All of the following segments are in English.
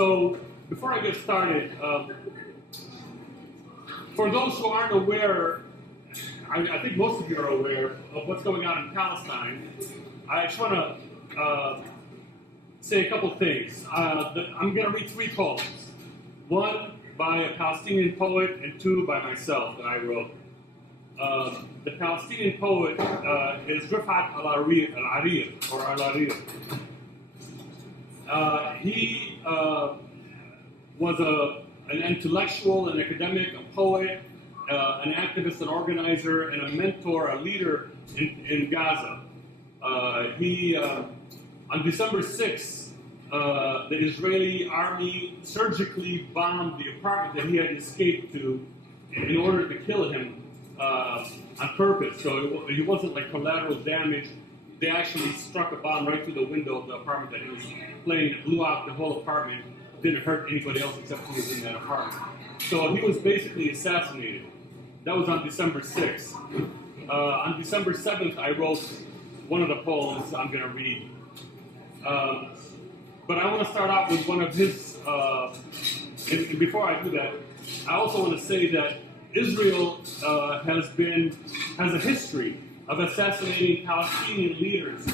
So before I get started, for those who aren't aware, I think most of you are aware of what's going on in Palestine. I just want to say a couple things. I'm going to read three poems. One by a Palestinian poet and two by myself that I wrote. The Palestinian poet is Rifat al-Arir, or Al-Arir. He was an intellectual, an academic, a poet, an activist, an organizer, and a mentor, a leader in Gaza. On December 6th, the Israeli army surgically bombed the apartment that he had escaped to in order to kill him on purpose. So it wasn't like collateral damage. They actually struck a bomb right through the window of the apartment that he was playing. It blew out the whole apartment. Didn't hurt anybody else except who was in that apartment. So he was basically assassinated. That was on December 6th. On December 7th, I wrote one of the poems I'm going to read. But I want to start out with one of his, and before I do that, I also want to say that Israel has a history of assassinating Palestinian leaders,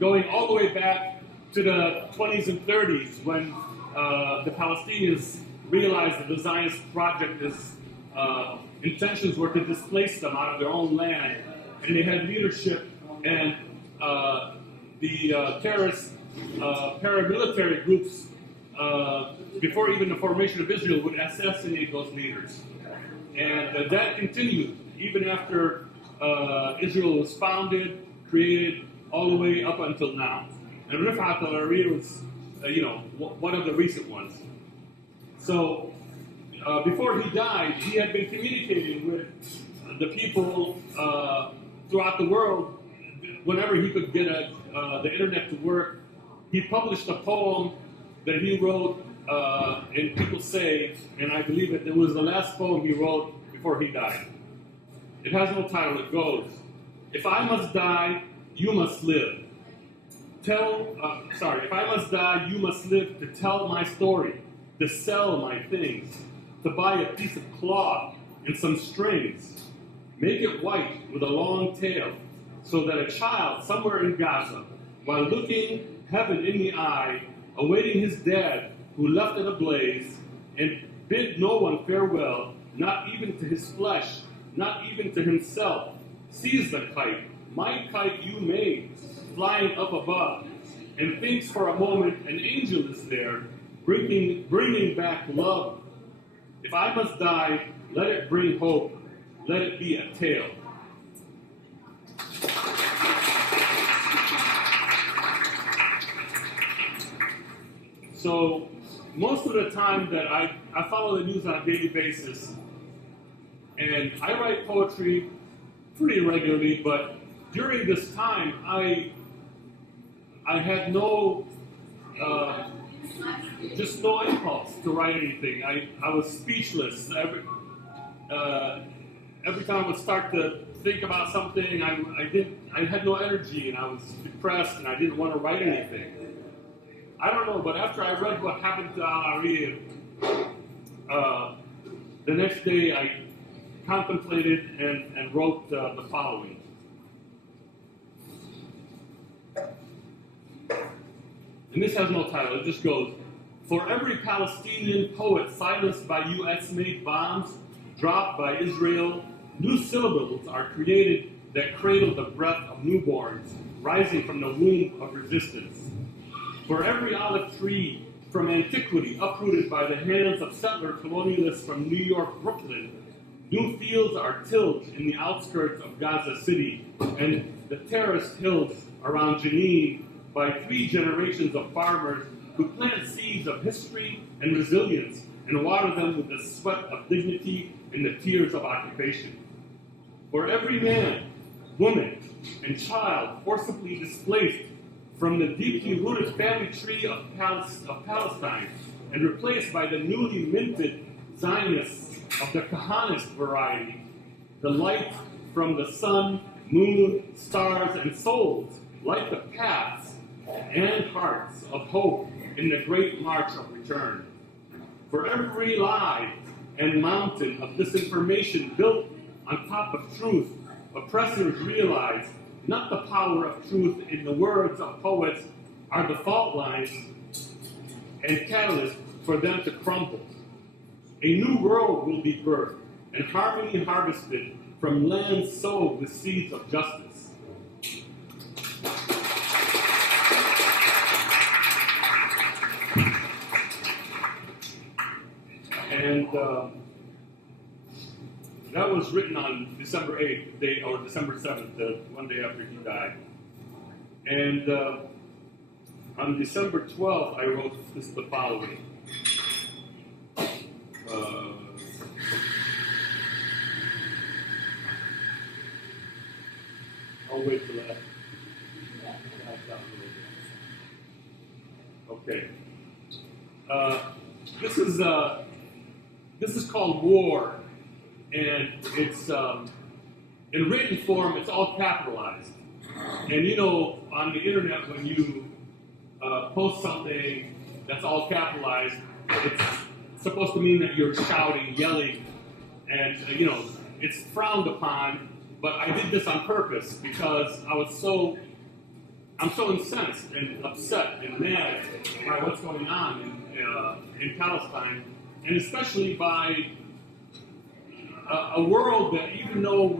going all the way back to the 20s and 30s when the Palestinians realized that the Zionist project intentions were to displace them out of their own land, and they had leadership, and the terrorist paramilitary groups, before even the formation of Israel, would assassinate those leaders. And that continued even after Israel was founded, created, all the way up until now. And Rifat al-Arir was, one of the recent ones. So before he died, he had been communicating with the people throughout the world. Whenever he could get the internet to work, he published a poem that he wrote, and people say, and I believe it was the last poem he wrote before he died. It has no title. It goes, "If I must die, you must live. If I must die, you must live to tell my story, to sell my things, to buy a piece of cloth and some strings. Make it white with a long tail, so that a child somewhere in Gaza, while looking heaven in the eye, awaiting his dad who left it ablaze, and bid no one farewell, not even to his flesh, not even to himself, sees the kite, my kite you made, flying up above, and thinks for a moment an angel is there, bringing back love. If I must die, let it bring hope, let it be a tale." So most of the time that I follow the news on a daily basis, and I write poetry pretty regularly, but during this time I had just no impulse to write anything. I was speechless. Every time I would start to think about something, I had no energy, and I was depressed, and I didn't want to write anything. I don't know, but after I read what happened to Al-Arir, the next day I contemplated and wrote the following. And this has no title, it just goes, "For every Palestinian poet silenced by US-made bombs dropped by Israel, new syllables are created that cradle the breath of newborns rising from the womb of resistance. For every olive tree from antiquity uprooted by the hands of settler colonialists from New York, Brooklyn, new fields are tilled in the outskirts of Gaza City and the terraced hills around Jenin by 3 generations of farmers who plant seeds of history and resilience and water them with the sweat of dignity and the tears of occupation. For every man, woman, and child forcibly displaced from the deeply rooted family tree of Palestine and replaced by the newly minted Zionists of the Kahanist variety, the light from the sun, moon, stars, and souls light the paths and hearts of hope in the great march of return. For every lie and mountain of disinformation built on top of truth, oppressors realize not the power of truth in the words of poets are the fault lines and catalysts for them to crumble. A new world will be birthed and harmony harvested from land sowed with seeds of justice. And that was written on December 8th, or December 7th, one day after he died. And on December 12th, I wrote the following. I'll wait till that. Okay. This is called War, and it's in written form. It's all capitalized. And you know, on the internet, when you post something that's all capitalized, it's supposed to mean that you're shouting, yelling, and you know, it's frowned upon. But I did this on purpose because I'm so incensed and upset and mad by what's going on in Palestine, and especially by a world that, even though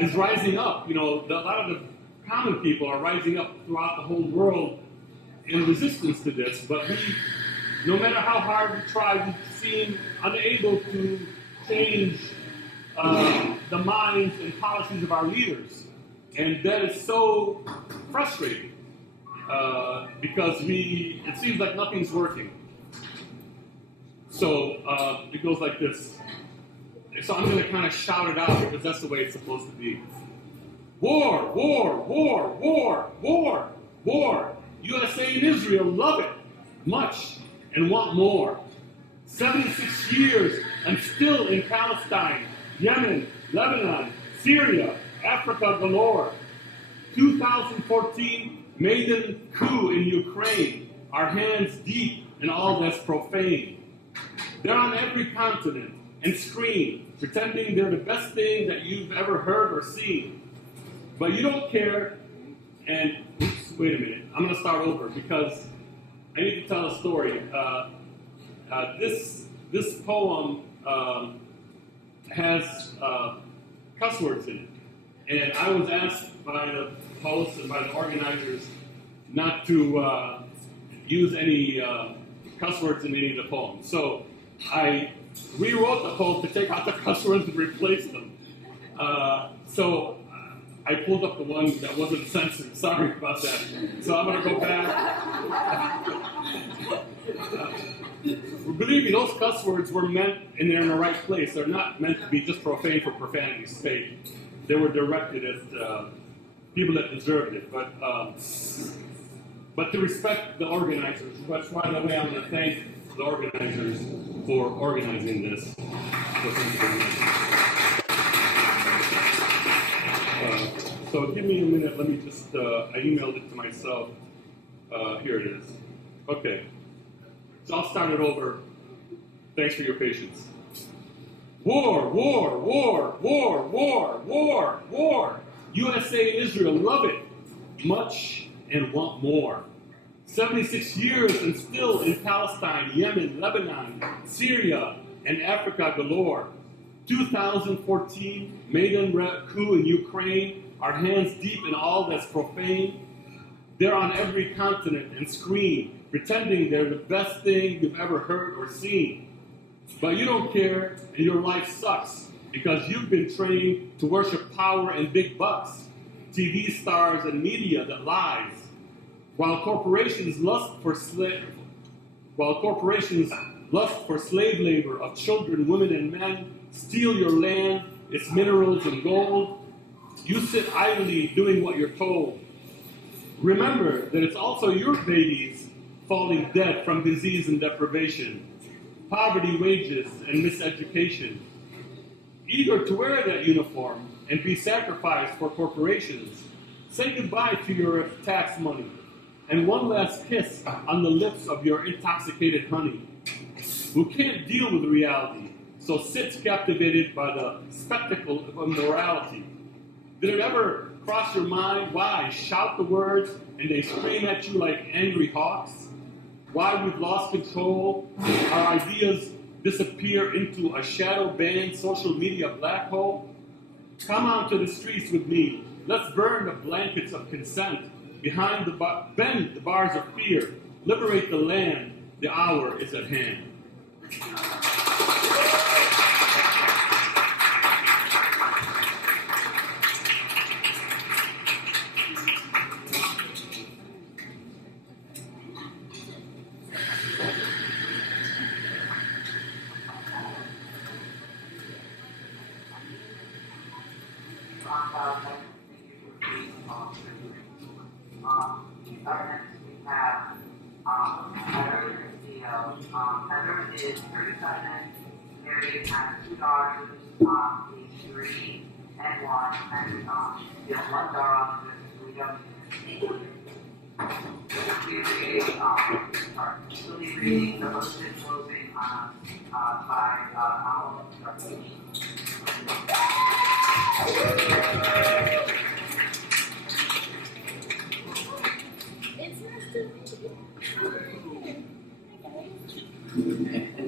is rising up. You know, a lot of the common people are rising up throughout the whole world in resistance to this, but no matter how hard we try, we seem unable to change the minds and policies of our leaders. And that is so frustrating because it seems like nothing's working. So it goes like this. So I'm going to kind of shout it out because that's the way it's supposed to be. War, war, war, war, war, war. USA and Israel love it much and want more. 76 years and still in Palestine, Yemen, Lebanon, Syria, Africa galore. 2014 maiden coup in Ukraine. Our hands deep in all that's profane. They're on every continent and scream, pretending they're the best thing that you've ever heard or seen. But you don't care, and wait a minute, I'm going to start over because I need to tell a story. This poem has cuss words in it, and I was asked by the hosts and by the organizers not to use any cuss words in any of the poems. So I rewrote the poem to take out the cuss words and replace them. So I pulled up the one that wasn't censored. Sorry about that. So I'm going to go back. Believe me, those cuss words were meant, and they're in the right place. They're not meant to be just profane for profanity's sake. They were directed at people that deserved it. But to respect the organizers, which, by the way, I'm going to thank the organizers for organizing this. So give me a minute. Let me just, I emailed it to myself. Here it is. Okay. So I'll start it over. Thanks for your patience. War, war, war, war, war, war, war. USA and Israel love it much and want more. 76 years and still in Palestine, Yemen, Lebanon, Syria, and Africa galore. 2014 maiden coup in Ukraine. Our hands deep in all that's profane. They're on every continent and scream, pretending they're the best thing you've ever heard or seen. But you don't care, and your life sucks, because you've been trained to worship power and big bucks, TV stars and media that lies. While corporations lust for slave labor of children, women, and men, steal your land, its minerals and gold, you sit idly doing what you're told. Remember that it's also your babies falling dead from disease and deprivation, poverty, wages, and miseducation. Eager to wear that uniform and be sacrificed for corporations, say goodbye to your tax money and one last kiss on the lips of your intoxicated honey, who can't deal with reality, so sits captivated by the spectacle of immorality. Did it ever cross your mind why I shout the words and they scream at you like angry hawks? Why we've lost control, our ideas disappear into a shadow-banned social media black hole? Come onto the streets with me. Let's burn the blankets of consent behind bend the bars of fear. Liberate the land. The hour is at hand. Heather is 37, married, has 2 daughters, age 3 and 1, and she has 1 dog, we don't we'll be reading the hosted closing by Alan Garcia.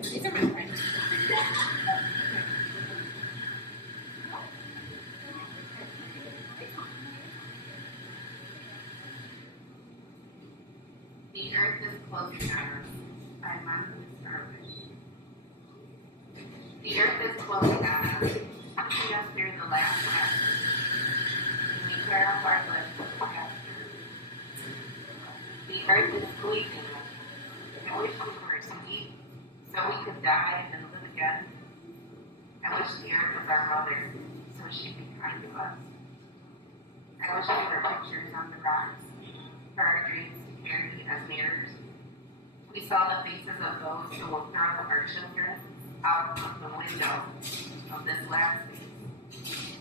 These are my friends. The earth is closing on us by mindless starfish. The earth is closing on us, pushing us through the last chapter. We turn up our lips to capture. The earth is squeezing us. I wish we were asleep, so we could die and live again. I wish the earth was our mother, so she could be kind to us. I wish we were pictures on the rocks, for our dreams to carry as mirrors. We saw the faces of those who will throw our children out of the window of this last phase.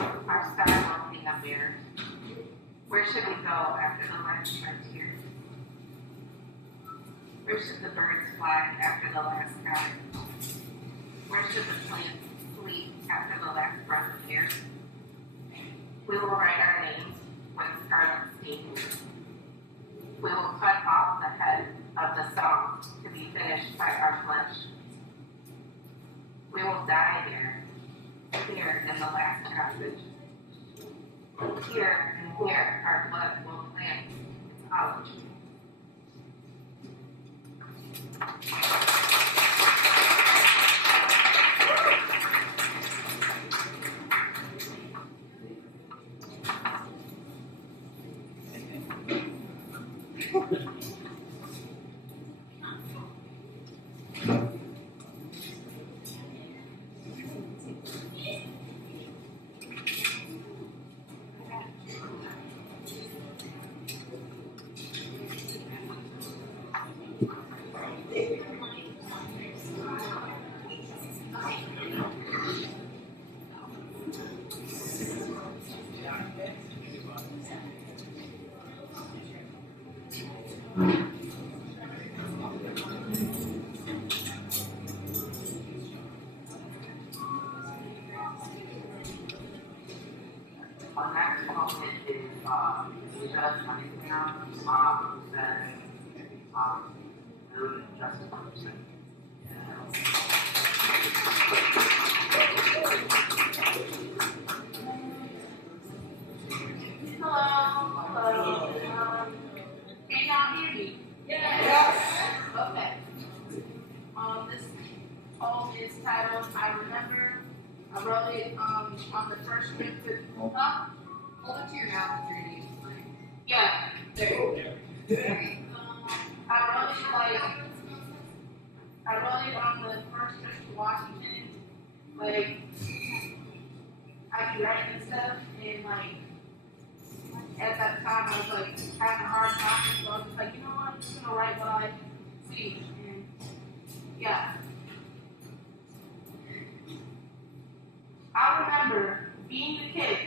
Our star will be a mirror. Where should we go after the last frontier? Where should the birds fly after the last sky? Where should the plants sleep after the last breath of air? We will write our names when scarlet stings. We will cut off the head of the song to be finished by our flesh. We will die here in the last passage. Here and here our blood will plant its college. Our next moment is just Cunningham, who says, really just a person. Hello. Can y'all hear me? Yes. Okay. This poem is titled "I Remember." I wrote it on the first trip to hold it to your mouth, 3D. Yeah. There. I wrote it on the first trip to Washington. Like, I'd be writing and stuff, and like, at that time I was like having a hard time, so I was just like, you know what, I'm just gonna write what I see. And yeah. I remember being a kid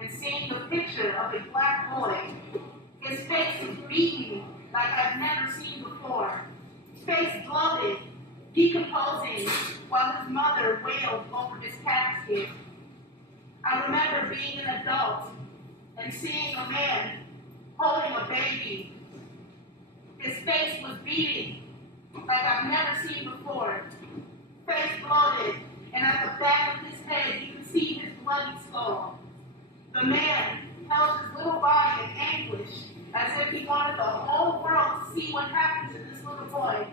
and seeing the picture of a black boy His face was beaten like I've never seen before. His face bloated, decomposing, while his mother wailed over his casket. I remember being an adult and seeing a man holding a baby. His face was beating like I've never seen before. Face bloated, and at the back of his head you could see his bloody skull. The man held his little body in anguish, as if he wanted the whole world to see what happened to this little boy,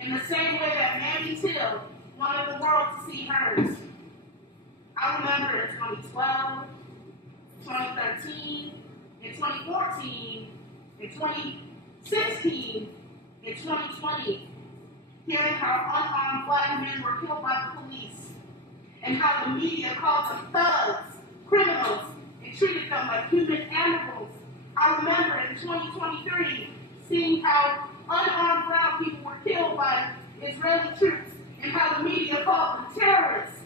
in the same way that Mammy Till wanted the world to see hers. I remember in 2012, 2013, in 2014, in 2016, in 2020, hearing how unarmed black men were killed by the police, and how the media called them thugs, criminals, and treated them like human animals. I remember in 2023 seeing how unarmed brown people were killed by Israeli troops, and how the media called them terrorists,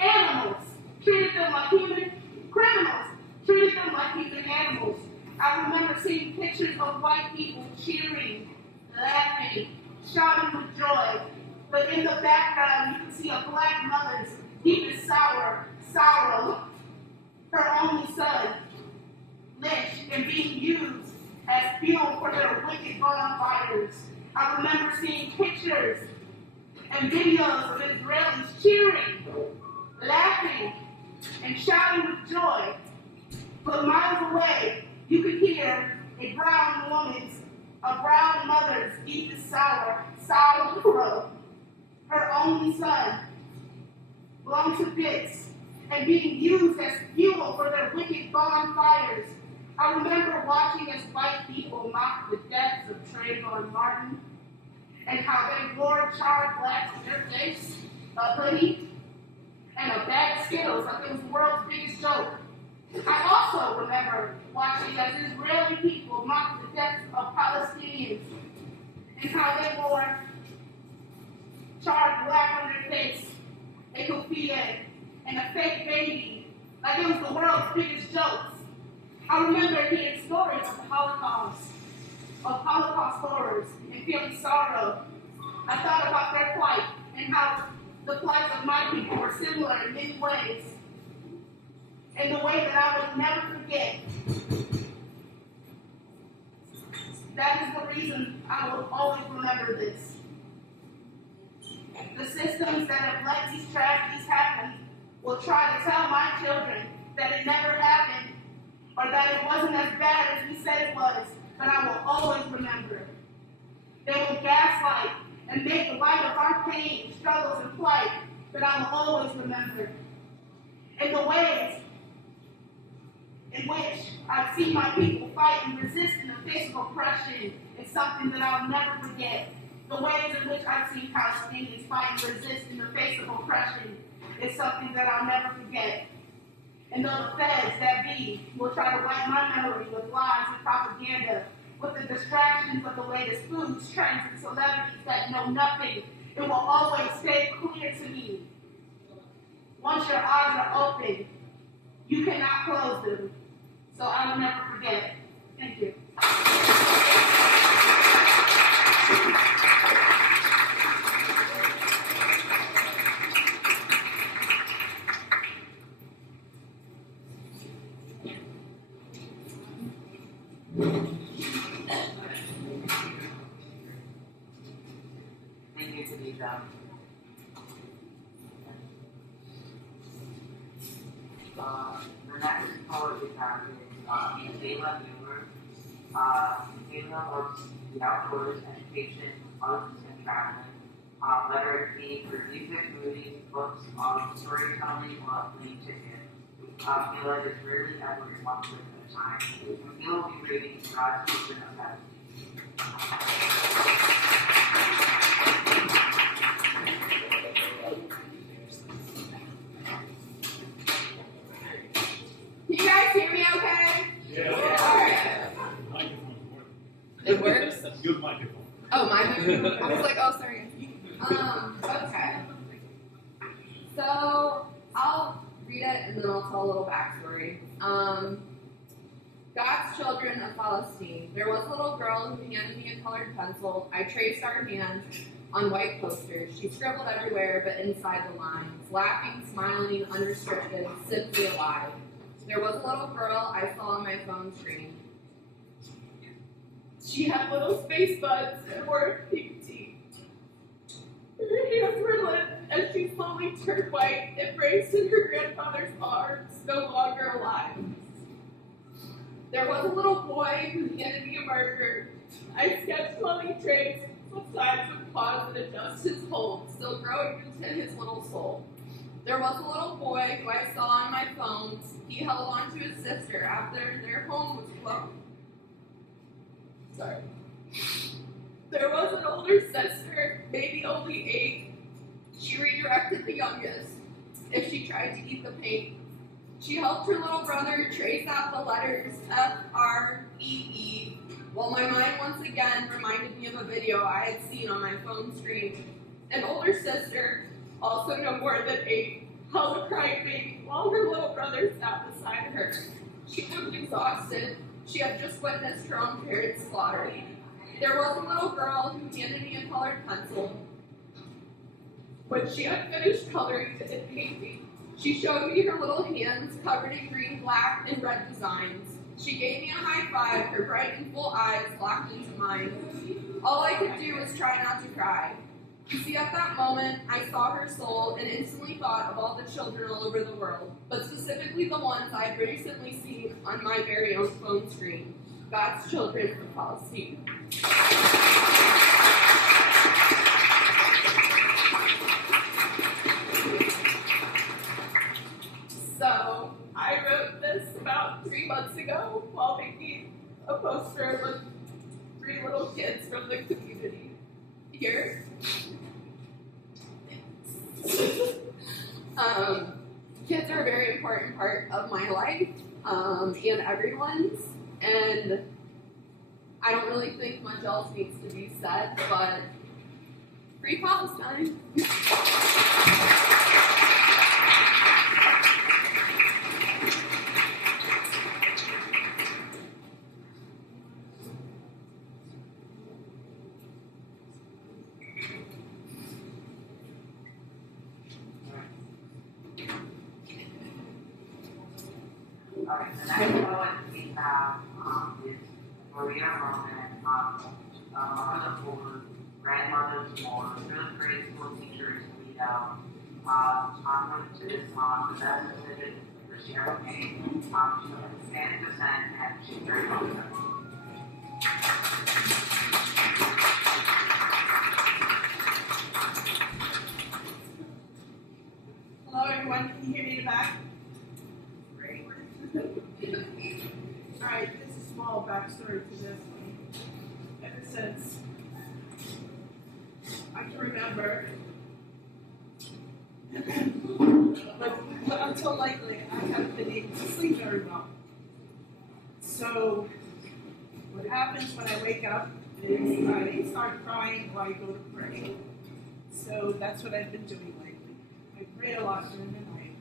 animals, treated them like human criminals, treated them like human animals. I remember seeing pictures of white people cheering, laughing, shouting with joy, but in the background you can see a black mother's deepest sorrow, her only son, lynched and being used as fuel for their wicked bonfires. I remember seeing pictures and videos of Israelis cheering, laughing, and shouting with joy. But miles away, you could hear a brown mother's deepest sorrow. Her only son, blown to bits and being used as fuel for their wicked bonfires. I remember watching as white people mock the deaths of Trayvon Martin and how they wore charred blacks on their face, a hoodie, and a bag of Skittles like it was the world's biggest joke. I also remember watching as Israeli people mocked the deaths of Palestinians and how they wore charred black on their face, a kufiya, and a fake baby like it was the world's biggest jokes. I remember hearing stories of the Holocaust, of Holocaust horrors, and feeling sorrow. I thought about their plight and how the plight of my people were similar in many ways. In the way that I would never forget. That is the reason I will always remember this. The systems that have let these tragedies happen will try to tell my children that it never happened or that it wasn't as bad as we said it was, but I will always remember. They will gaslight and make light of our pain, struggles, and plight, but I will always remember. In the ways in which I've seen my people fight and resist in the face of oppression is something that I'll never forget. The ways in which I've seen Palestinians fight and resist in the face of oppression is something that I'll never forget. And though the feds that be will try to wipe my memory with lies and propaganda, with the distractions of the latest foods, trends, and celebrities that know nothing, it will always stay clear to me. Once your eyes are open, you cannot close them. So I will never forget. Thank you. Thank you, Khadija. The next poet we have is Michaela Mueller. Michaela works in the outdoors, education, arts, and traveling, whether it be for music, movies, books, storytelling, or a plane ticket. Michaela is rarely ever in one place at a time. Michaela will be reading God's Vision of Heaven. Can you guys hear me okay? Yeah. All right. Microphone's working. It works? Good microphone. Oh, my microphone. I was like, oh, sorry. Okay. So I'll read it and then I'll tell a little backstory. God's children of Palestine. There was a little girl who handed me a colored pencil. I traced our hands on white posters. She scribbled everywhere but inside the lines, laughing, smiling, unrestricted, simply alive. There was a little girl I saw on my phone screen. She had little space buds and wore pink teeth. Her hands were limp as she slowly turned white, embraced in her grandfather's arms, no longer alive. There was a little boy who handed me a marker. I sketched loving traits, sometimes would pause and adjust his hold, still growing into his little soul. There was a little boy who I saw on my phone. He held on to his sister after their home was blown. Sorry. There was an older sister, maybe only 8. She redirected the youngest if she tried to eat the paint. She helped her little brother trace out the letters F-R-E-E, while my mind once again reminded me of a video I had seen on my phone screen. An older sister, also no more than 8, held a crying baby while her little brother sat beside her. She looked exhausted. She had just witnessed her own parents slaughtered. There was a little girl who handed me a colored pencil. When she had finished coloring and painting, she showed me her little hands covered in green, black, and red designs. She gave me a high five, her bright and full eyes locked into mine. All I could do was try not to cry. You see, at that moment, I saw her soul and instantly thought of all the children all over the world, but specifically the ones I had recently seen on my very own phone screen. God's children of Palestine. So, I wrote this about 3 months ago while making a poster with 3 little kids from the community here. Kids are a very important part of my life and everyone's, and I don't really think much else needs to be said, but free Palestine. Alright, the next poet we have is Maria Roman, mother of 4, grandmother of 4, 5th grade school teacher to lead out. I'm going to this the best decision that she ever made. She's of Hispanic descent and she's very well. Hello everyone, can you hear me in the back? Great. Alright, this is a small backstory to this one. Ever since I can remember, but until lately, I haven't been able to sleep very well. So, what happens when I wake up is I start crying or I go to pray. So, that's what I've been doing lately. I pray a lot during the night.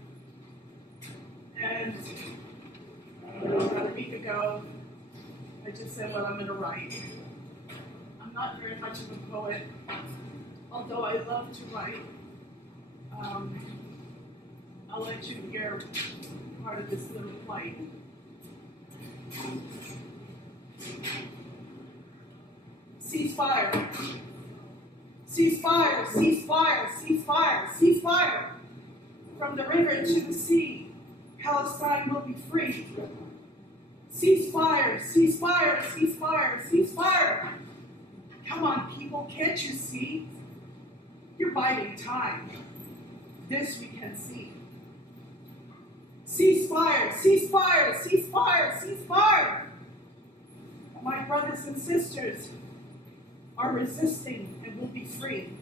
And about a week ago, I just said, well, I'm going to write. I'm not very much of a poet, although I love to write. I'll let you hear part of this little plight. Ceasefire. Ceasefire, ceasefire, ceasefire, ceasefire. From the river to the sea, Palestine will be free. Ceasefire, ceasefire, ceasefire, ceasefire. Come on, people, can't you see? You're biding time. This we can see. Ceasefire, ceasefire, ceasefire, ceasefire. My brothers and sisters are resisting and will be free.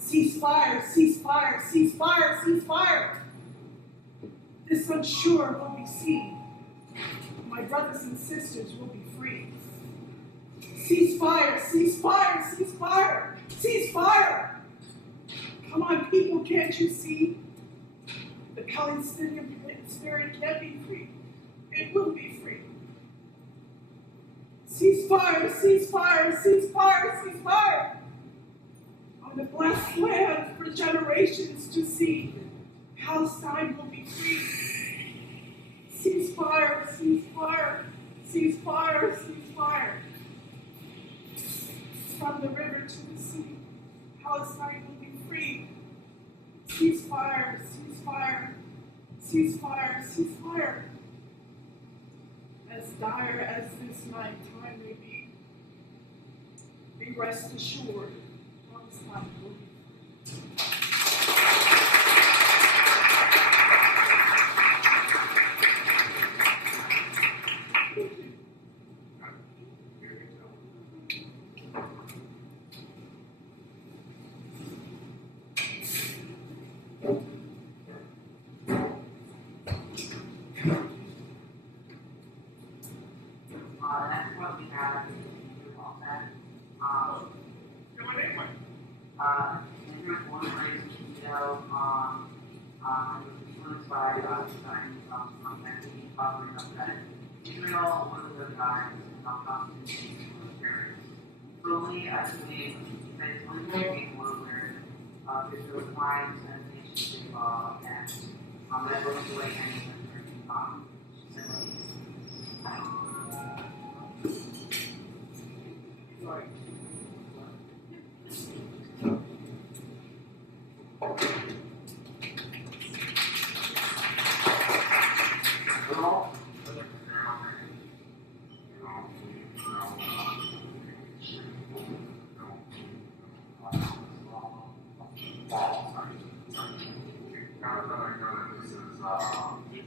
Ceasefire, ceasefire, ceasefire, ceasefire. This unsure will be seen. My brothers and sisters will be free. Ceasefire, ceasefire, ceasefire, ceasefire. Come on, people, can't you see? The Palestinian spirit can be free. It will be free. Ceasefire, ceasefire, ceasefire, ceasefire. On the blessed land for generations to see, Palestine will be free. Ceasefire, ceasefire, ceasefire, ceasefire. From the river to the sea, Palestine will be free. Ceasefire, ceasefire, ceasefire, ceasefire. As dire as this night time may be rest assured, Palestine will be The next one we have is Andrew Walton. Andrew was born and raised in Chicago, and was influenced by studying Anthony covering up that Israel was the guys Constantine was parents. Slowly, as he eventually became more aware of Israel's crimes and nation's involved, and that goes away and facilities. Sorry.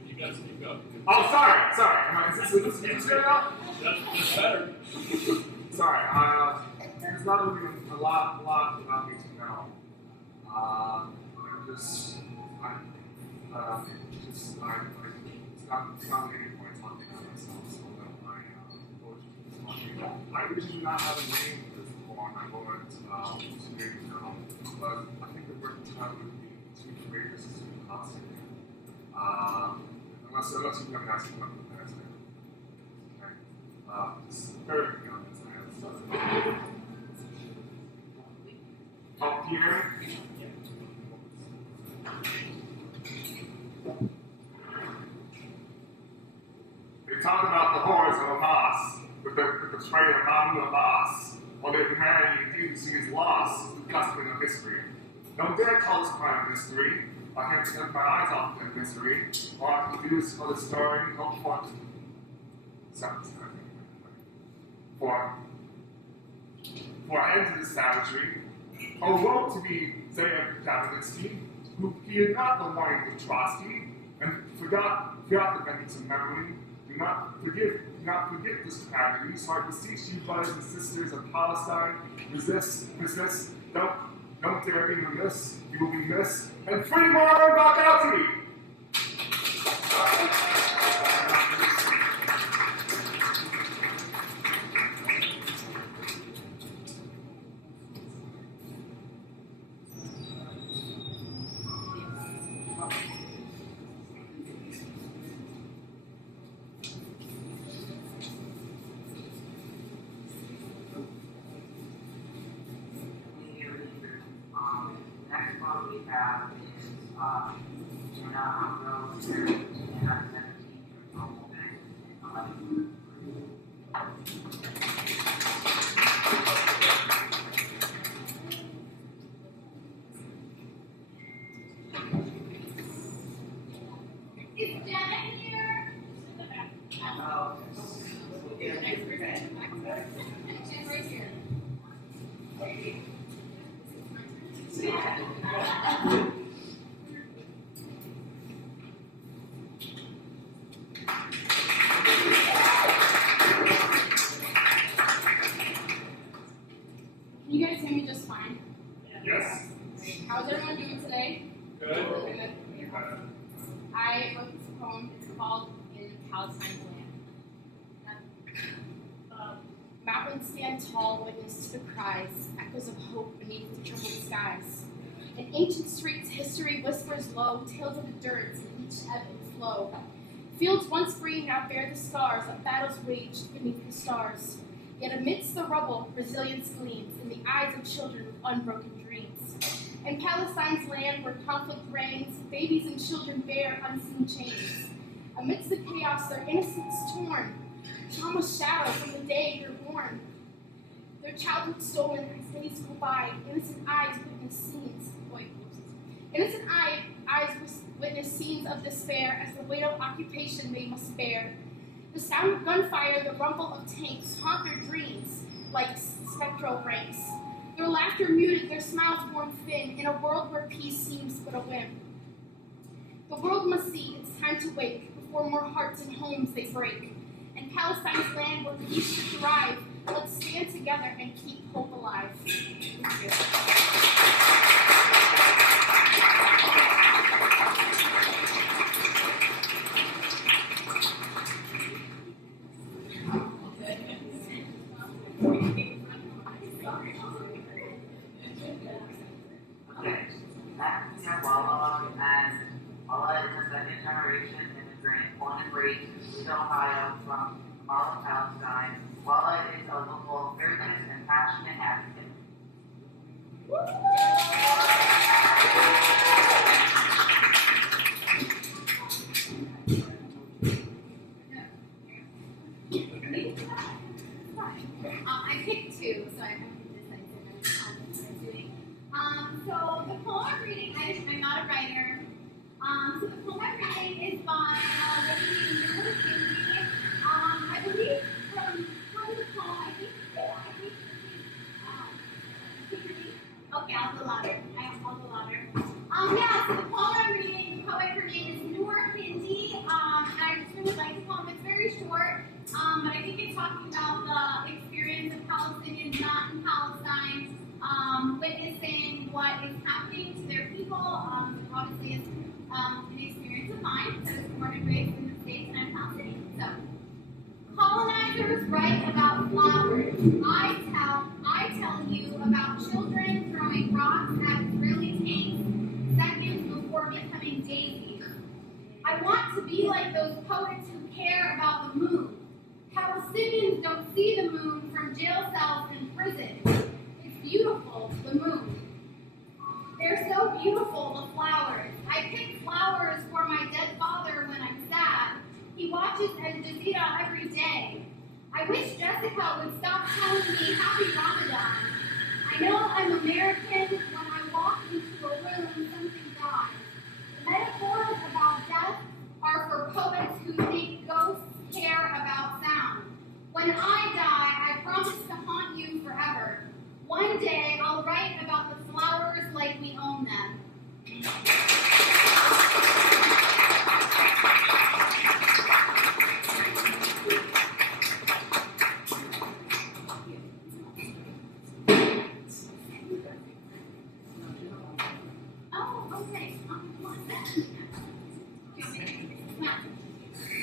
You guys speak up. Oh, sorry. Is this good enough? That's better. Sorry. There's not really a lot about me to know. It's not any point talking about myself, so that my poetry is talking. I usually do not have a name for this poem. I'm going to make it now, but I think the word time would be too courageous to be constant. Unless you can ask me what the answer. Okay. Just bear with me on this. Oh, do you hear me? They talk about the horrors of Hamas, with the betrayal of Mahmoud Abbas, while their humanity and decency is lost to the dustbin of history. Don't dare call this crime a mystery. I can't take my eyes off the mystery, or I can do this for the story, hope for end to this savagery. Oh, woe to be Ze'ev Kavinsky, who feared not the warning of atrocity, and forgot the vengeance of memory. Do not forget this tragedy. So I beseech you, brothers and sisters of Palestine, resist, persist, don't dare be remiss, you will be missed, and free Muammar Baghdadi! Next one we have is Jenna Rose and 17 years old and 11. Is Janet here? She's right here. Can you guys hear me just fine? Yes. Great. How's everyone doing today? Good. I wrote this poem. It's called In Palestine's Land. Mountains stand tall, witness to the cries, echoes of hope beneath the troubled skies. In ancient streets, history whispers low, tales of endurance in each ebb and flow. Fields once green now bear the scars of battles waged beneath the stars. Yet amidst the rubble, resilience gleams in the eyes of children with unbroken dreams. In Palestine's land where conflict reigns, babies and children bear unseen chains. Amidst the chaos, their innocence torn, trauma's shadow from the day they're born. Their childhood stolen as days go by, innocent eyes witness scenes. Innocent eyes witness scenes of despair as the weight of occupation they must bear. The sound of gunfire, the rumble of tanks haunt their dreams like spectral ranks. Their laughter muted, their smiles worn thin, in a world where peace seems but a whim. The world must see it's time to wake before more hearts and homes they break. In Palestine's land where peace should thrive, let's stand together and keep hope alive. Thank you. Okay, that's Walla, and Walla is a second generation immigrant born and raised in Toledo, Ohio, from Kamala, Palestine. Walla is a local, fearless, and passionate advocate. I picked two, so I have to decide what I'm doing. So the poem I'm reading, I'm not a writer. So the poem I'm reading is by Lady Miller. I believe from the poem, I think, okay, I'll go louder. I'll go louder. Yeah, so the poem I'm reading, the poet, her name is Noor Hindi. And I just really like the poem. It's very short, but I think it's talking about the experience of Palestinians not in Palestine, witnessing what is happening to their people. Obviously, it's an experience of mine, because I was born and raised in the States and I'm Palestinian. So, colonizers write about flowers. I tell you about children throwing rocks at Israeli tanks seconds before becoming daisies. I want to be like those poets who care about the moon. Palestinians don't see the moon from jail cells and prisons. It's beautiful, the moon. They're so beautiful, the flowers. I pick flowers for my dead father when I'm sad. He watches Al Jazeera every day. I wish Jessica would stop telling me Happy Ramadan. I know I'm American when I walk into a room, something dies. The metaphors about death are for poets who think ghosts care about sound. When I die, I promise to haunt you forever. One day, I'll write about the flowers like we own them. Oh, okay.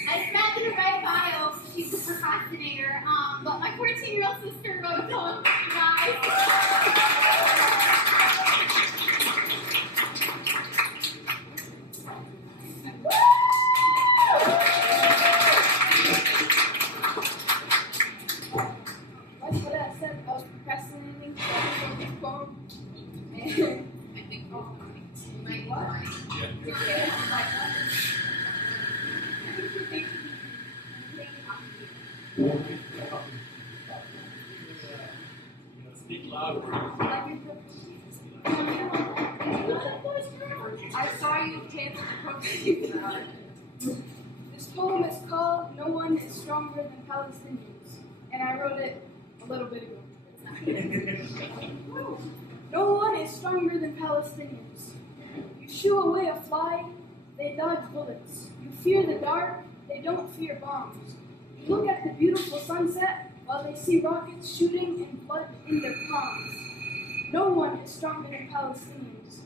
I sat in a write bio. She's a procrastinator. But my 14-year-old sister wrote a poem for you guys. That's what I said. I was procrastinating. So I wrote this poem. And Speak louder. I saw you cancel the protest. This poem is called No One is Stronger Than Palestinians, and I wrote it a little bit ago. No one is stronger than Palestinians. You shoo away a fly, they dodge bullets. You fear the dark, they don't fear bombs. You look at the beautiful sunset while they see rockets shooting and blood in their palms. No one is stronger than Palestinians.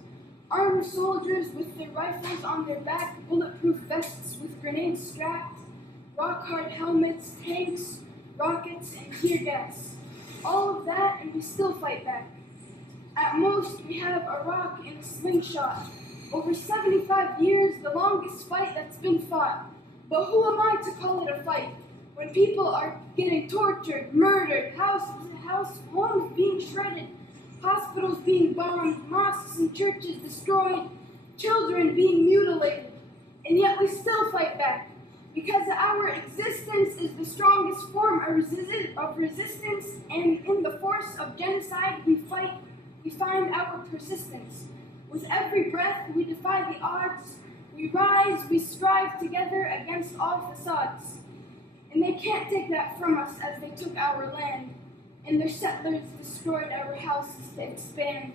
Armed soldiers with their rifles on their back, bulletproof vests with grenades strapped, rock-hard helmets, tanks, rockets, and tear gas. All of that, and we still fight back. At most, we have a rock and a slingshot. Over 75 years, the longest fight that's been fought. But who am I to call it a fight? when people are getting tortured, murdered, homes being shredded, hospitals being bombed, mosques and churches destroyed, children being mutilated. And yet we still fight back, because our existence is the strongest form of resistance, and in the force of genocide we find our persistence. With every breath we defy the odds, we rise, we strive together against all facades. And they can't take that from us as they took our land, and their settlers destroyed our houses to expand.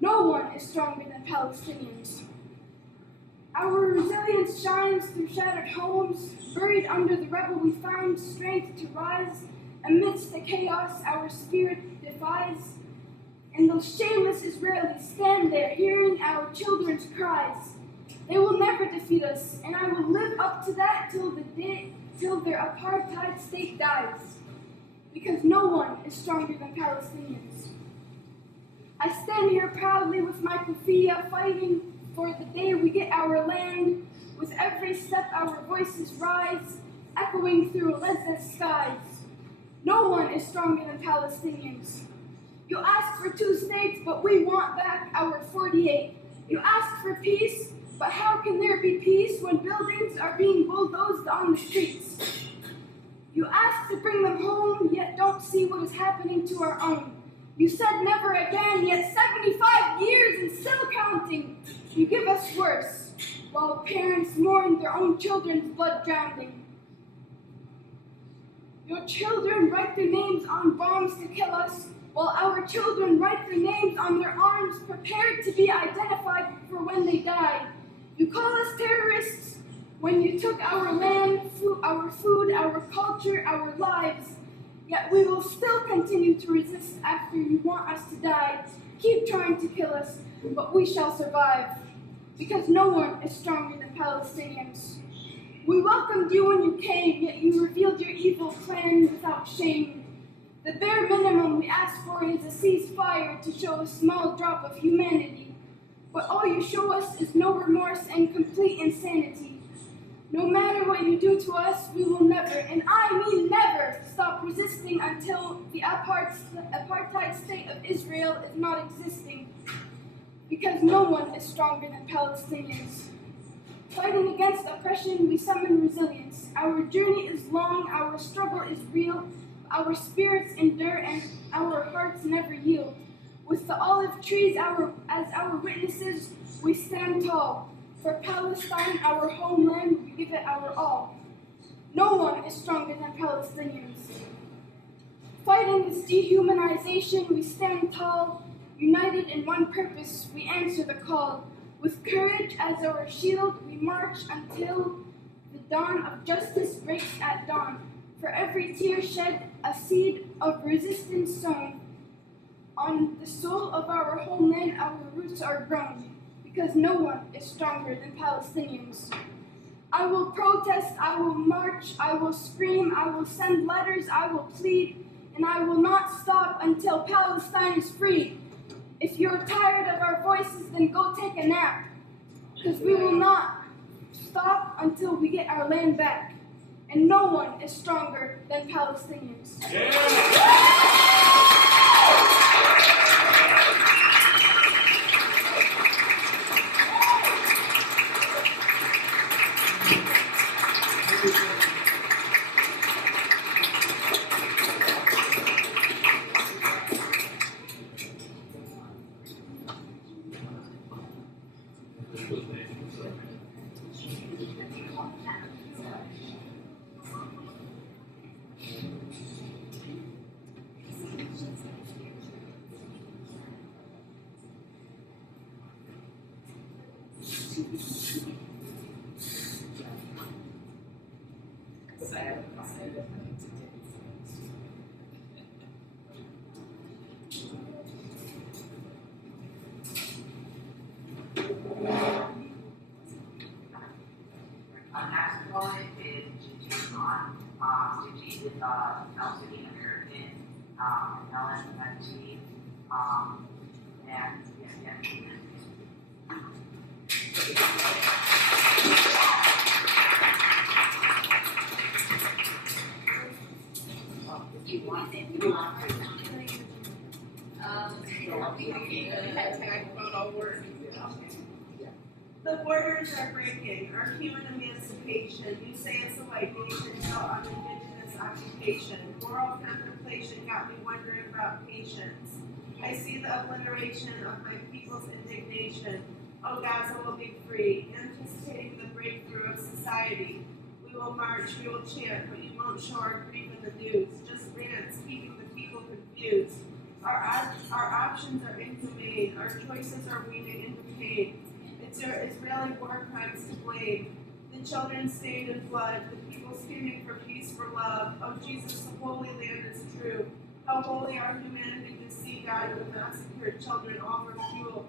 No one is stronger than Palestinians. Our resilience shines through shattered homes. Buried under the rubble we find strength to rise. Amidst the chaos our spirit defies. And those shameless Israelis stand there hearing our children's cries. They will never defeat us, and I will live up to that till their apartheid state dies. Because no one is stronger than Palestinians. I stand here proudly with my kufiya, fighting for the day we get our land. With every step our voices rise, echoing through Gaza's skies. No one is stronger than Palestinians. You ask for 2 states, but we want back our 48. You ask for peace, but how can there be peace when buildings are being bulldozed on the streets? You ask to bring them home, yet don't see what is happening to our own. You said never again, yet 75 years and still counting. You give us worse, while parents mourn their own children's blood drowning. Your children write their names on bombs to kill us, while our children write their names on their arms, prepared to be identified for when they die. You call us terrorists when you took our land, our food, our culture, our lives. Yet we will still continue to resist after you want us to die. Keep trying to kill us, but we shall survive. Because no one is stronger than Palestinians. We welcomed you when you came, yet you revealed your evil plan without shame. The bare minimum we ask for is a ceasefire to show a small drop of humanity. But all you show us is no remorse and complete insanity. No matter what you do to us, we will never, and I mean never, stop resisting until the apartheid state of Israel is not existing. Because no one is stronger than Palestinians. Fighting against oppression, we summon resilience. Our journey is long, our struggle is real, our spirits endure, and our hearts never yield. With the olive trees as our witnesses, we stand tall. For Palestine, our homeland, we give it our all. No one is stronger than Palestinians. Fighting this dehumanization, we stand tall. United in one purpose, we answer the call. With courage as our shield, we march until the dawn of justice breaks at dawn. For every tear shed, a seed of resistance sown. On the soul of our homeland, our roots are grown. Because no one is stronger than Palestinians. I will protest, I will march, I will scream, I will send letters, I will plead, and I will not stop until Palestine is free. If you're tired of our voices, then go take a nap. Because we will not stop until we get our land back. And no one is stronger than Palestinians. Our next poet is Gigi Khan. Gigi is Palestinian American, LSMT, and The borders are breaking, our human emancipation. You say it's a white nation built on indigenous occupation. Moral contemplation got me wondering about patience. I see the obliteration of my people's indignation. Oh, Gaza will be free, anticipating the breakthrough of society. We will march, we will chant, but you won't show our grief in the news. Just rants, keeping the people confused. Our options are inhumane, our choices are weaving into pain. It's your Israeli war crimes to blame. The children stained in blood, the people screaming for peace, for love. Oh Jesus, the Holy Land is true. How holy our humanity to see God who massacred children all for fuel.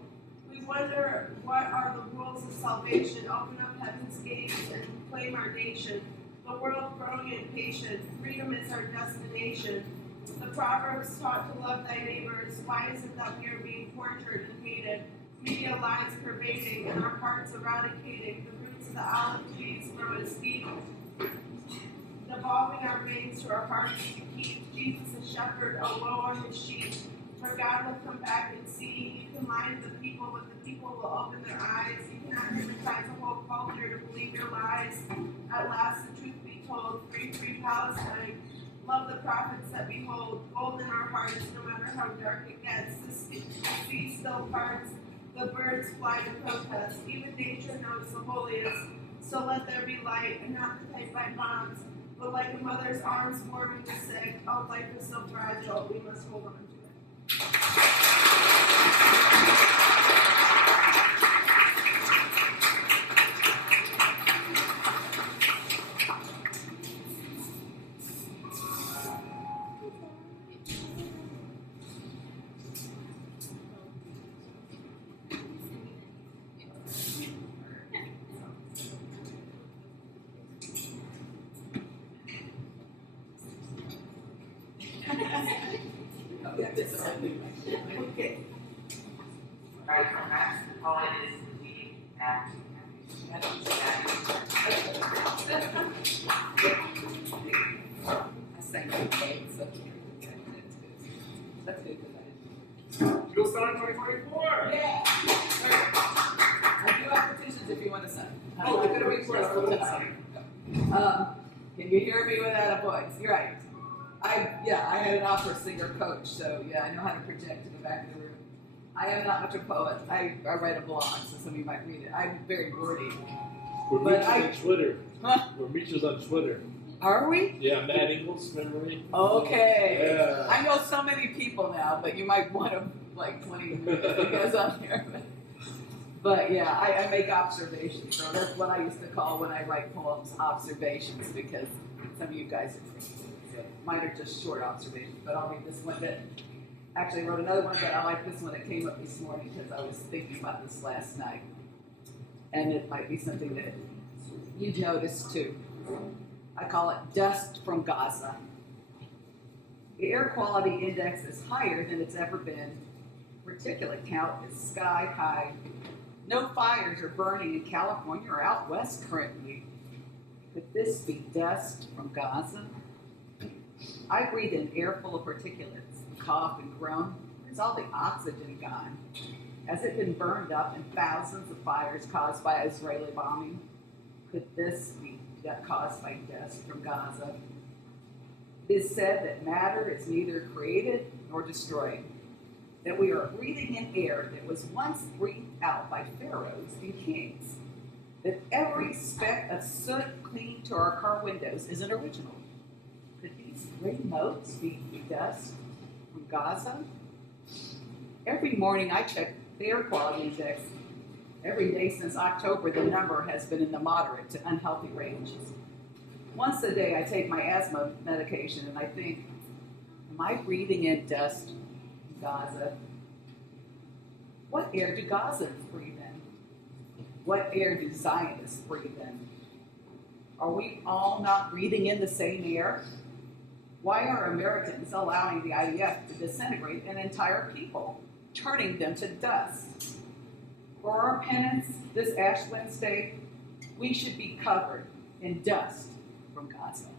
We wonder what are the rules of salvation. Open up heaven's gates and claim our nation. The world growing impatient. Freedom is our destination. The Proverbs taught to love thy neighbors. Why is it that we are being tortured and hated? Media lies pervading and our hearts eradicating. The roots of the olive trees grow as deep, devolving our veins to our hearts to keep. Jesus a shepherd, a woe on his sheep. For God will come back and see. You can lie to the people, but the people will open their eyes. You cannot hypnotize a whole culture to believe your lies. At last the truth be told. Free, free Palestine. Love the prophets that behold. Gold in our hearts, no matter how dark it gets. The sea still parts. The birds fly to protest. Even nature knows the holiest. So let there be light, and not the type by bombs, but like a mother's arms warming the sick. Oh, life is so fragile, we must hold on to it. Okay. Alright, so next, the poet is Lee at You'll start in 2024. Yeah. I do have petitions if you want to sign. I'm not going to be forceful tonight. Can you hear me without a voice? You're right. I had an opera singer coach, so yeah, I know how to project in the back of the room. I am not much a poet. I write a blog, so some of you might read it. I'm very wordy. We're But Meechers on Twitter. Huh? We're Meechers on Twitter. Are we? Yeah, Matt Ingles, memory. Okay. Yeah. I know so many people now, but you might want to like 20 minutes because I'm here. But yeah, I make observations. So that's what I used to call when I write poems, observations, because some of you guys are crazy. So mine are just short observations, but I'll read this one that actually I wrote another one, but I like this one that came up this morning because I was thinking about this last night. And it might be something that you've noticed too. I call it dust from Gaza. The air quality index is higher than it's ever been. Particulate count is sky high. No fires are burning in California or out west currently. Could this be dust from Gaza? I breathe in air full of particulates, cough and groan. Where's all the oxygen gone? Has it been burned up in thousands of fires caused by Israeli bombing? Could this be caused by dust from Gaza? It is said that matter is neither created nor destroyed, that we are breathing in air that was once breathed out by pharaohs and kings, that every speck of soot clinging to our car windows is an original. Could these gray motes be dust from Gaza? Every morning I check the air quality index. Every day since October, the number has been in the moderate to unhealthy range. Once a day, I take my asthma medication and I think, am I breathing in dust from Gaza? What air do Gazans breathe in? What air do Zionists breathe in? Are we all not breathing in the same air? Why are Americans allowing the IDF to disintegrate an entire people, turning them to dust? For our penance this Ash Wednesday, we should be covered in dust from Gaza.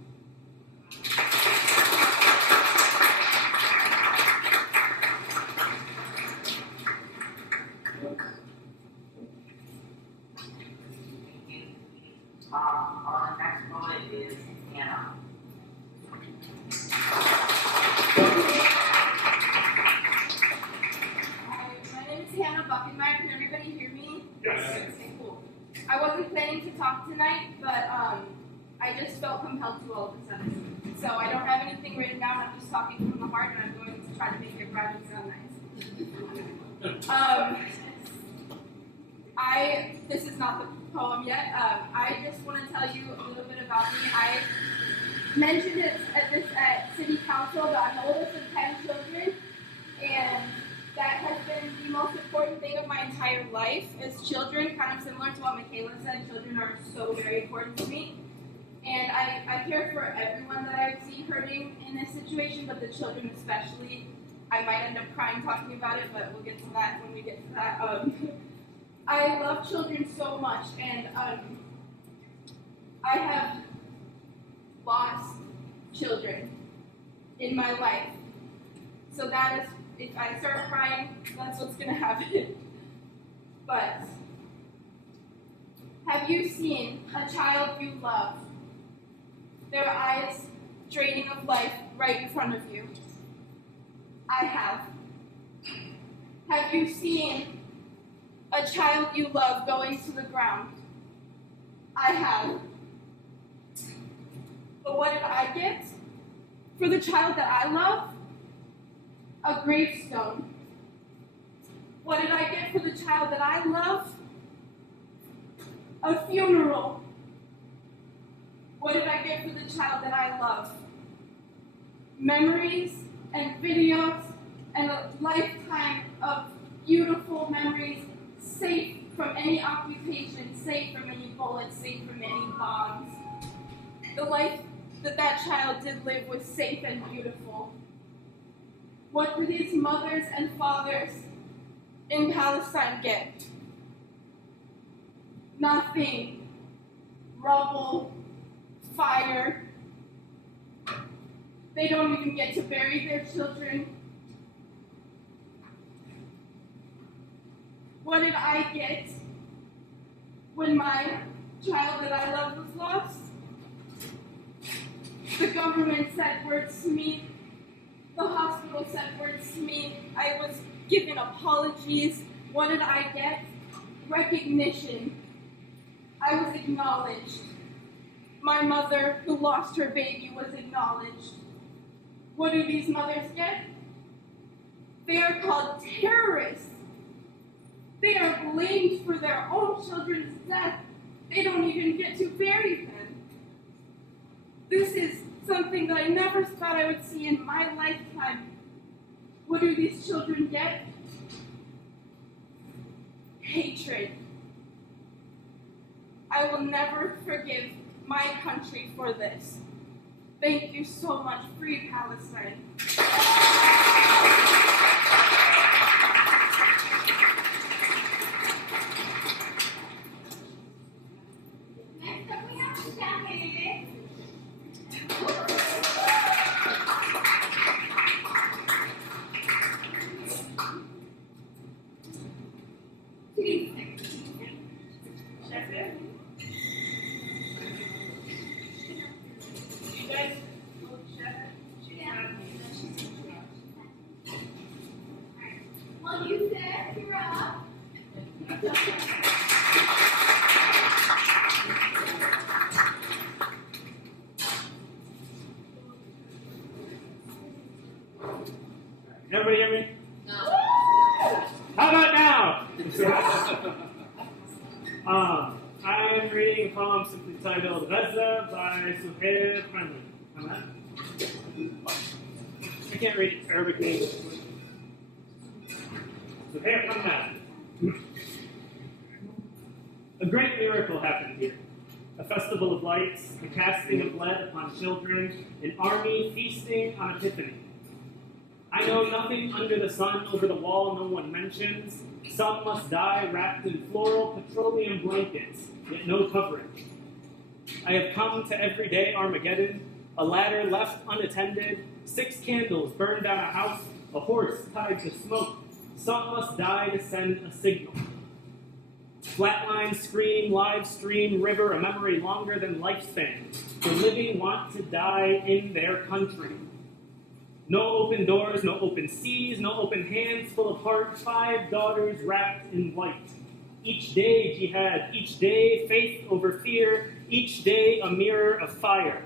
I wasn't planning to talk tonight, but I just felt compelled to all of a sudden. So I don't have anything written down. I'm just talking from the heart, and I'm going to try to make it rhyme and sound nice. This is not the poem yet. I just want to tell you a little bit about me. I mentioned it at City Council, but I'm the oldest of 10 children, and that has been the most important thing of my entire life is children, kind of similar to what Michaela said. Children are so very important to me. And I care for everyone that I've seen hurting in this situation, but the children especially. I might end up crying talking about it, but we'll get to that when we get to that. I love children so much, and I have lost children in my life. So that is, if I start crying, that's what's going to happen. But have you seen a child you love, their eyes draining of life right in front of you? I have. Have you seen a child you love going to the ground? I have. But what did I get for the child that I love? A gravestone. What did I get for the child that I love? A funeral. What did I get for the child that I love? Memories and videos and a lifetime of beautiful memories, safe from any occupation, safe from any bullets, safe from any bombs. The life that child did live was safe and beautiful. What do these mothers and fathers in Palestine get? Nothing. Rubble, fire. They don't even get to bury their children. What did I get when my child that I loved was lost? The government said words to me. The hospital said words to me. I was given apologies. What did I get? Recognition. I was acknowledged. My mother, who lost her baby, was acknowledged. What do these mothers get? They are called terrorists. They are blamed for their own children's death. They don't even get to bury them. This is something that I never thought I would see in my lifetime. What do these children get? Hatred. I will never forgive my country for this. Thank you so much. Free Palestine. Next up, we have the staff candidate. Well, you said you're up. Everybody hear me? No. How about now? I'm reading a poem simply titled Vezda by Suhair Hamad. I can't read Arabic names. Suhair Hamad. A great miracle happened here. A festival of lights, a casting of lead upon children, an army feasting on Epiphany. I know nothing under the sun, over the wall no one mentions. Some must die wrapped in floral petroleum blankets, yet no coverage. I have come to everyday Armageddon, a ladder left unattended, 6 candles burned down a house, a horse tied to smoke. Some must die to send a signal. Flatline, scream, live stream, river, a memory longer than lifespan. The living want to die in their country. No open doors, no open seas, no open hands full of heart, 5 daughters wrapped in white. Each day jihad, each day faith over fear, each day a mirror of fire.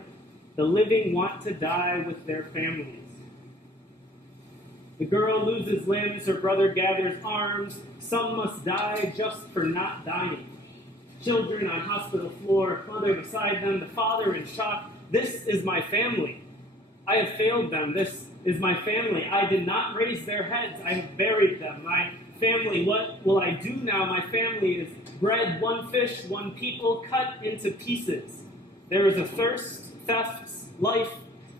The living want to die with their families. The girl loses limbs, her brother gathers arms. Some must die just for not dying. Children on hospital floor, mother beside them, the father in shock. This is my family. I have failed them. This is my family. I did not raise their heads. I have buried them. My family, what will I do now? My family is bread, one fish, one people, cut into pieces. There is a thirst, thefts, life.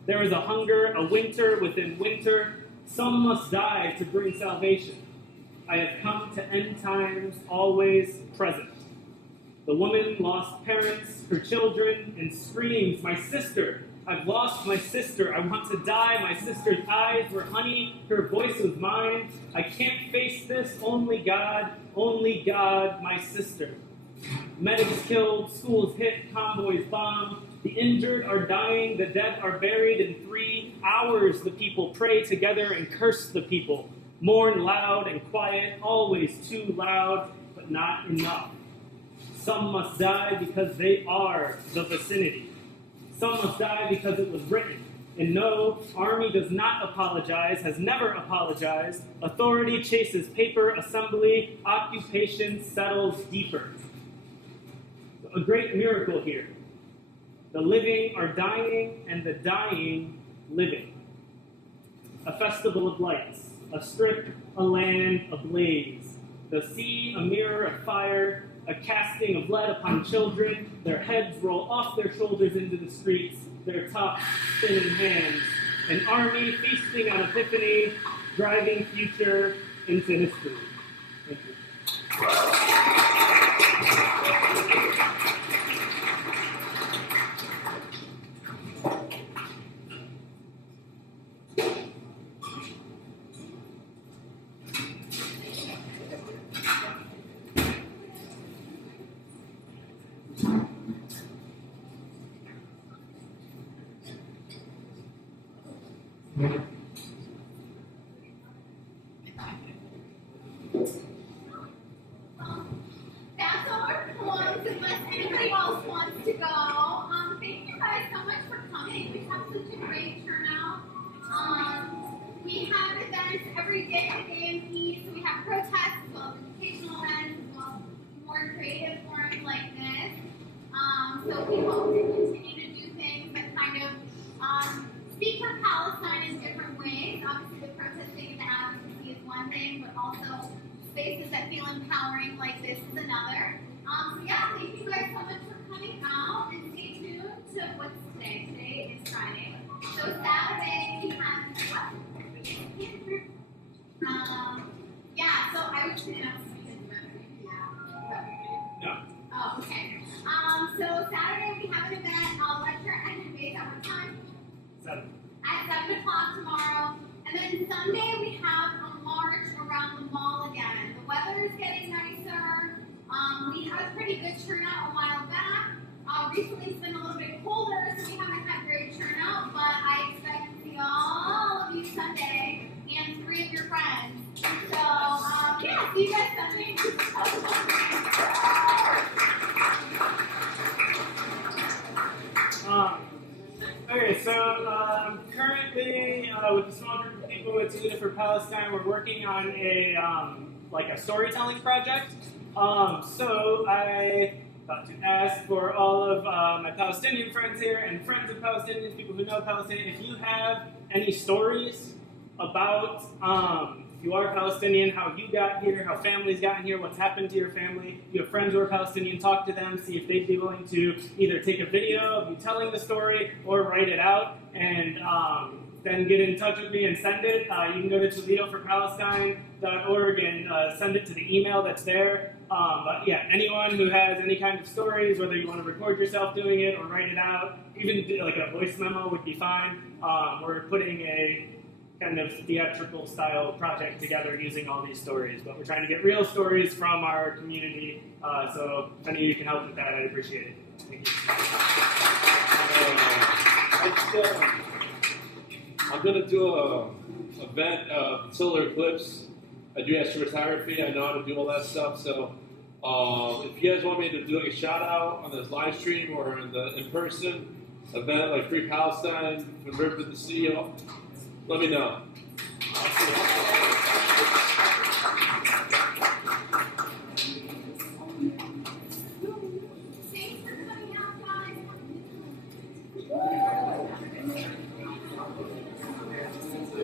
There is a hunger, a winter within winter. Some must die to bring salvation. I have come to end times, always present. The woman lost parents, her children, and screams, my sister, I've lost my sister. I want to die. My sister's eyes were honey. Her voice was mine. I can't face this. Only God, my sister. Medics killed, schools hit, convoys bombed. The injured are dying. The dead are buried. In 3 hours, the people pray together and curse the people. Mourn loud and quiet, always too loud, but not enough. Some must die because they are the vicinity. Some must die because it was written. And no, army does not apologize, has never apologized. Authority chases paper, assembly, occupation settles deeper. A great miracle here. The living are dying and the dying living. A festival of lights, a strip, a land, a blaze. The sea, a mirror of fire, a casting of lead upon children. Their heads roll off their shoulders into the streets, their tops spin in hands. An army feasting on epiphany, driving future into history. Thank you. That's all our poems, unless anybody else wants to go. Thank you guys so much for coming. We have such a great turnout. We have events every day at AMP, so we have protests as well as educational events, as well as more creative forums like this. So we hope to continue to do things that kind of speak for Palestine in different ways. Obviously, the protesting and the advocacy is one thing, but also spaces that feel empowering like this is another. So yeah, thank you guys so much for coming out, and stay tuned to what's today. Today is Friday. So Saturday we have what? Yeah, so I was sitting up Oh, okay. So Saturday we have an event, lecture and debate at what time? 7. At 7 o'clock tomorrow. And then Sunday we have a march around the mall again. The weather is getting nicer. We had a pretty good turnout a while back. Recently it's been a little bit colder, so we haven't had great turnout, but I expect to see all of you Sunday and 3 of your friends. So, yeah, see you guys Sunday. Okay, so currently with a small group of people at Toledo for Palestine, we're working on a storytelling project. So I thought to ask for all of my Palestinian friends here and friends of Palestinians, people who know Palestine, if you have any stories about if you are Palestinian, how you got here, how families got here, what's happened to your family. You have friends who are Palestinian, talk to them, see if they'd be willing to either take a video of you telling the story or write it out, and then get in touch with me and send it. You can go to ToledoForPalestine.org and send it to the email that's there. But yeah, anyone who has any kind of stories, whether you want to record yourself doing it or write it out, even like a voice memo would be fine. We're putting a kind of theatrical style project together using all these stories, but we're trying to get real stories from our community. So if any of you can help with that, I'd appreciate it. Thank you. I'm going to do a event, solar eclipse. I do astrophotography. I know how to do all that stuff. So If you guys want me to do like a shout out on this live stream or in the in-person event like Free Palestine from River to the Sea, let me know.